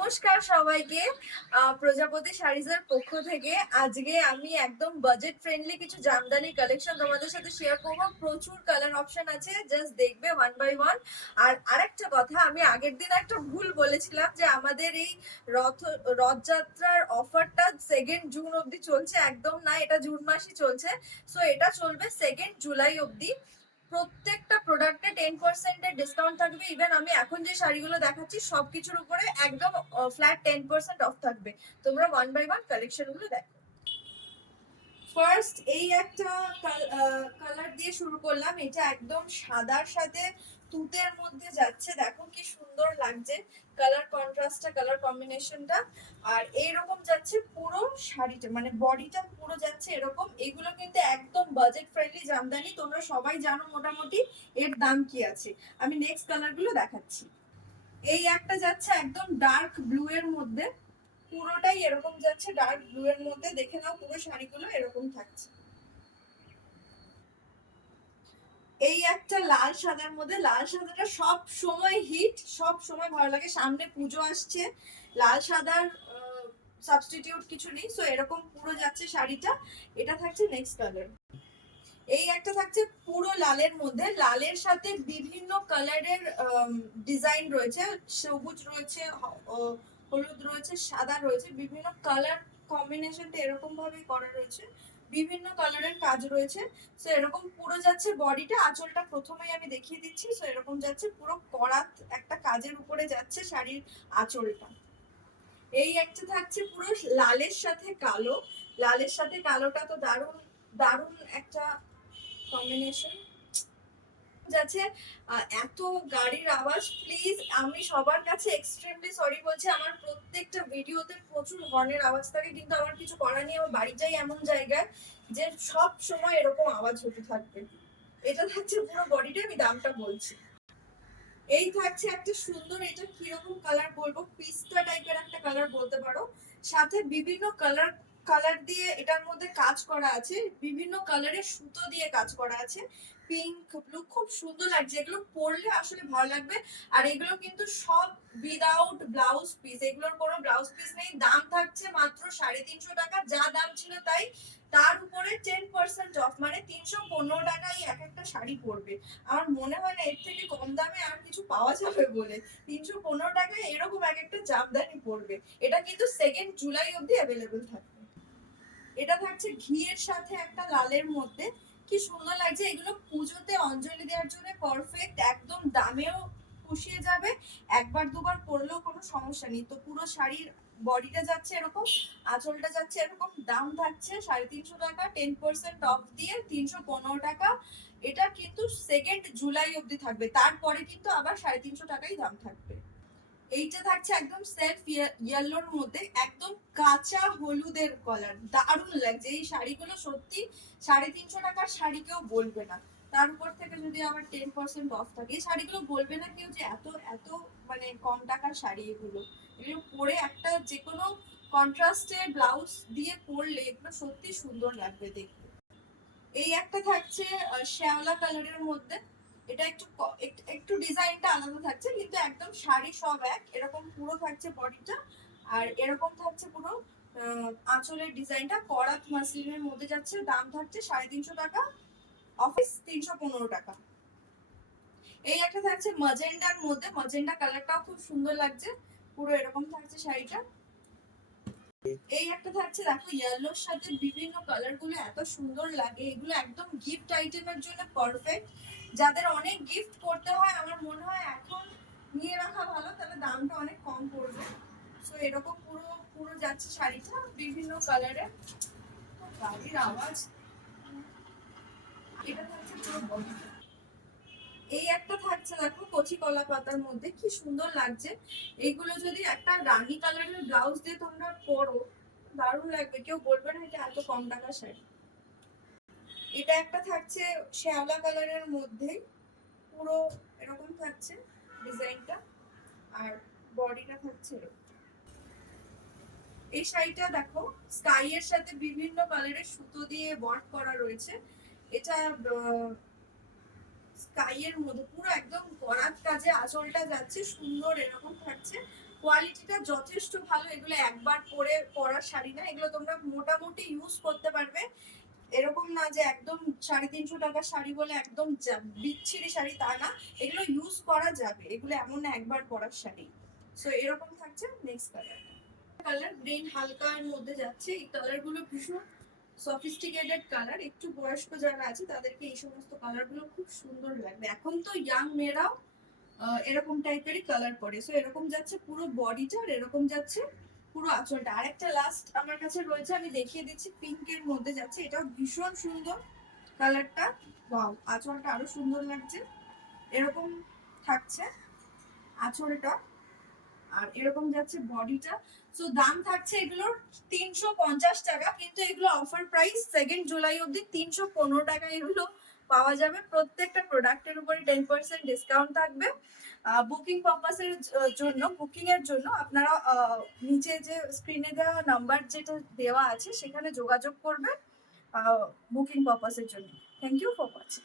নমস্কার সবাইকে। প্রজাপতি শাড়িজের পক্ষ থেকে আজকে আমি একদম বাজেট ফ্রেন্ডলি কিছু জামদানি কালেকশন তোমাদের সাথে শেয়ার করবো। প্রচুর কালার অপশন আছে, জাস্ট দেখবে ওয়ান বাই ওয়ান। আর আরেকটা কথা, আমি আগের দিন একটা ভুল বলেছিলাম যে আমাদের এই রথযাত্রার অফারটা 2nd জুন অবধি চলছে। একদম না, এটা জুন মাসই চলছে। সো এটা চলবে 2nd জুলাই অবধি। প্রত্যেকটা প্রোডাক্টে 10% এর ডিসকাউন্ট থাকবে। ইভেন আমি এখন যে শাড়িগুলো দেখাচ্ছি সবকিছুর উপরে একদম ফ্ল্যাট 10% অফ থাকবে। তোমরা ওয়ান বাই ওয়ান কালেকশন গুলো দেখো। ফার্স্ট এই একটা কালার দিয়ে শুরু করলাম। এটা একদম সাদার সাথে তুতের মধ্যে যাচ্ছে, দেখো কি সুন্দর লাগছে কালার কন্ট্রাস্টটা, কালার কম্বিনেশনটা। আর এইরকম যাচ্ছে পুরো শাড়িটা, মানে বডিটা পুরো যাচ্ছে এরকম। এগুলো কিন্তু একদম বাজেট ফ্রেন্ডলি জামদানি, তোমরা সবাই জানো মোটামুটি এর দাম কি আছে। আমি নেক্সট কালার গুলো দেখাচ্ছি। এই একটা যাচ্ছে একদম ডার্ক ব্লু এর মধ্যে, পুরোটাই এরকম যাচ্ছে ডার্ক ব্লু এর মধ্যে। দেখে নাও পুরো শাড়িগুলো এরকম থাকছে। এই একটা লাল সাদার মধ্যে, লাল সাদাটা সব সময় হিট, সব সময় ভালো লাগে। সামনে পুজো আসছে, লাল সাদার সাবস্টিটিউট কিছু নেই। সো এরকম পুরো যাচ্ছে শাড়িটা। এটা থাকছে নেক্সট কালার। এই একটা থাকছে পুরো লালের মধ্যে, লালের সাথে বিভিন্ন কালারের ডিজাইন রয়েছে। সবুজ রয়েছে, হলুদ রয়েছে, সাদা রয়েছে, বিভিন্ন কালার কম্বিনেশনটা এরকম ভাবে করা রয়েছে, বিভিন্ন কালারের কাজ রয়েছে। সো এরকম পুরো যাচ্ছে বডিটা। আঁচলটা প্রথমেই আমি দেখিয়ে দিচ্ছি। সো এরকম যাচ্ছে পুরো করাত একটা কাজের উপরে যাচ্ছে শাড়ির আঁচলটা। এই একটা থাকছে পুরো লালের সাথে কালো, লালের সাথে কালোটা তো দারুণ দারুণ একটা কম্বিনেশন যাচ্ছে। এত গাড়ির আওয়াজ, প্লিজ আমি সবার কাছে এক্সট্রিমলি সরি বলছি। আমার প্রত্যেকটা ভিডিওতে প্রচুর হর্নের আওয়াজ থাকে, কিন্তু আমার কিছু করার নেই। আমার বাড়িটাই এমন জায়গায় যে সব সময় এরকম আওয়াজ হতে থাকবে। এটা থাকছে পুরো বডিটা, আমি দামটা বলছি। এই থাকছে একটা সুন্দর, এটা কিরকম কালার বলবো, পিস্তা টাইপের একটা কালার বলতে পারো। সাথে বিভিন্ন কালার কালার দিয়ে এটার মধ্যে কাজ করা আছে, বিভিন্ন কালারের সুতো দিয়ে কাজ করা আছে, পিঙ্ক ব্লু, খুব সুন্দর লাগছে। এগুলো পরলে আসলে ভালো লাগবে। আর এগুলো কিন্তু সব উইদাউট ব্লাউজ পিস, এগুলোর কোনো ব্লাউজ পিস নেই। দাম থাকছে মাত্র 350 টাকা, যা দাম ছিল তাই। তার উপরে 10% অফ, মানে 315 টাকায় এক একটা শাড়ি পড়বে। আমার মনে হয় না এর থেকে কম দামে আর কিছু পাওয়া যাবে বলে। 315 টাকায় এরকম এক একটা জামদানি পড়বে। এটা কিন্তু 2nd জুলাই অবধি অ্যাভেলেবেল থাকবে। এটা থাকছে ঘিয়ের সাথে একটা লালের মধ্যে, কি সুন্দর লাগছে। এগুলো পুজোতে অঞ্জলি দেওয়ার জন্য পারফেক্ট, একদম দামেও পুষিয়ে যাবে। একবার দুবার পরলেও কোনো সমস্যা নেই। তো পুরো শাড়ির বডিটা যাচ্ছে এরকম, আঁচলটা যাচ্ছে এরকম। দাম থাকছে 350 টাকা, 10% অফ দিয়ে 315 টাকা। এটা কিন্তু 2nd জুলাই অবধি থাকবে, তারপরে কিন্তু আবার 350 টাকাই দাম থাকবে। এইটা থাকছে একদম সেলফ ইয়েলোর মধ্যে, একদম কাঁচা হলুদের কালার, দারুণ লাগছে। এই শাড়িগুলো সত্যি 350 টাকার শাড়ি কেউ বলবে না। তার উপর থেকে যদি আবার 10% অফ থাকে, এই শাড়িগুলো বলবে না কেউ যে এত এত মানে কম টাকার শাড়ি এগুলো। এগুলো পরে একটা যে কোনো কন্ট্রাস্টের ব্লাউজ দিয়ে পরলে এগুলো সত্যি সুন্দর লাগবে দেখতে। এই একটা থাকছে শ্যাওলা কালারের মধ্যে। এটা একটু একটু ডিজাইনটা আলাদা থাকছে, কিন্তু একদম শাড়ি সব এক এরকম পুরো থাকছে বডিটা। আর এরকম থাকছে পুরো আঁচলের ডিজাইনটা, করাত মাসলিনের মধ্যে যাচ্ছে। দাম থাকছে 350 টাকা, অফিস 315 টাকা। এই একটা থাকছে ম্যাজেন্ডার মধ্যে, ম্যাজেন্ডা কালারটাও খুব সুন্দর লাগছে। পুরো এরকম থাকছে শাড়িটা। এই একটা থাকছে দেখো ইয়েলোর সাথে বিভিন্ন কালার গুলো এত সুন্দর লাগে। এগুলো একদম গিফট আইটেমের জন্য পারফেক্ট। যাদের অনেক গিফট করতে হয়, আমার মনে হয় এখন নিয়ে রাখা ভালো, তাহলে দামটা অনেক কম পড়বে। সো এরকম পুরো পুরো যাচ্ছে শাড়িটা বিভিন্ন কালারের। গাড়ির আওয়াজ। এটা থাকছে পুরো বডি। এই একটা থাকছে দেখো কচি কলা পাতার মধ্যে, কি সুন্দর লাগছে। এইগুলো যদি একটা রানী কালারের ব্লাউজ দিয়ে তোমরা পরো, দারুণ লাগবে, কেউ বলবে না এটা এত কম টাকার শাড়ি। এটা একটা থাকছে শ্যাওলা কালারের মধ্যে, পুরো এরকম থাকছে ডিজাইনটা। আর বডিটা থাকছে এরকম। এই শাড়িটা দেখো স্কাই এর সাথে বিভিন্ন কালারের সুতো দিয়ে ওয়ার্ক করা রয়েছে। এটা স্কাই এর মধ্যে পুরো একদম করাত কাজে আঁচলটা যাচ্ছে সুন্দর এরকম থাকছে। কোয়ালিটিটা যথেষ্ট ভালো। এগুলো একবার পরার শাড়ি না, এগুলো তোমরা মোটামুটি ইউজ করতে পারবে। এরকম না যে একদম 350 টাকার শাড়ি বলে একদম বিচ্ছিরি শাড়ি, তা না। এগুলো ইউজ করা যাবে, এগুলো এমন না একবার পরার শাড়ি। সো এরকম থাকছে। নেক্সট কালার গ্রিন হালকার মধ্যে যাচ্ছে। এই কালার গুলো ভীষণ সফিস্টিকেটেড কালার। একটু বয়স্ক যারা আছে তাদেরকে এই সমস্ত কালার গুলো খুব সুন্দর লাগবে। এখন তো ইয়াং মেয়েরাও এরকম টাইপেরই কালার পরে। সো এরকম যাচ্ছে পুরো বডিটা, আর এরকম যাচ্ছে পুরো আঁচলটা। আরেকটা লাস্ট আমার কাছে রয়েছে, আমি দেখিয়ে দিচ্ছি। পিঙ্কের মধ্যে যাচ্ছে, এটাও ভীষণ সুন্দর কালারটা। ওয়াও, আঁচলটা আরো সুন্দর লাগছে। এরকম থাকছে আঁচলটা, আর এরকম যাচ্ছে বডিটা। সো দাম থাকছে এগুলোর 350 টাকা, কিন্তু এগুলো অফার প্রাইস 2 জুলাই অবধি 315 টাকা এগুলো পাওয়া যাবে। প্রত্যেকটা প্রোডাক্টের উপরে 10% ডিসকাউন্ট থাকবে। বুকিং পারপাসের জন্য, বুকিং এর জন্য আপনারা নিচে যে স্ক্রিনে দেওয়া নাম্বার যেটা দেওয়া আছে সেখানে যোগাযোগ করবেন বুকিং পারপাসের জন্য। Thank you for watching.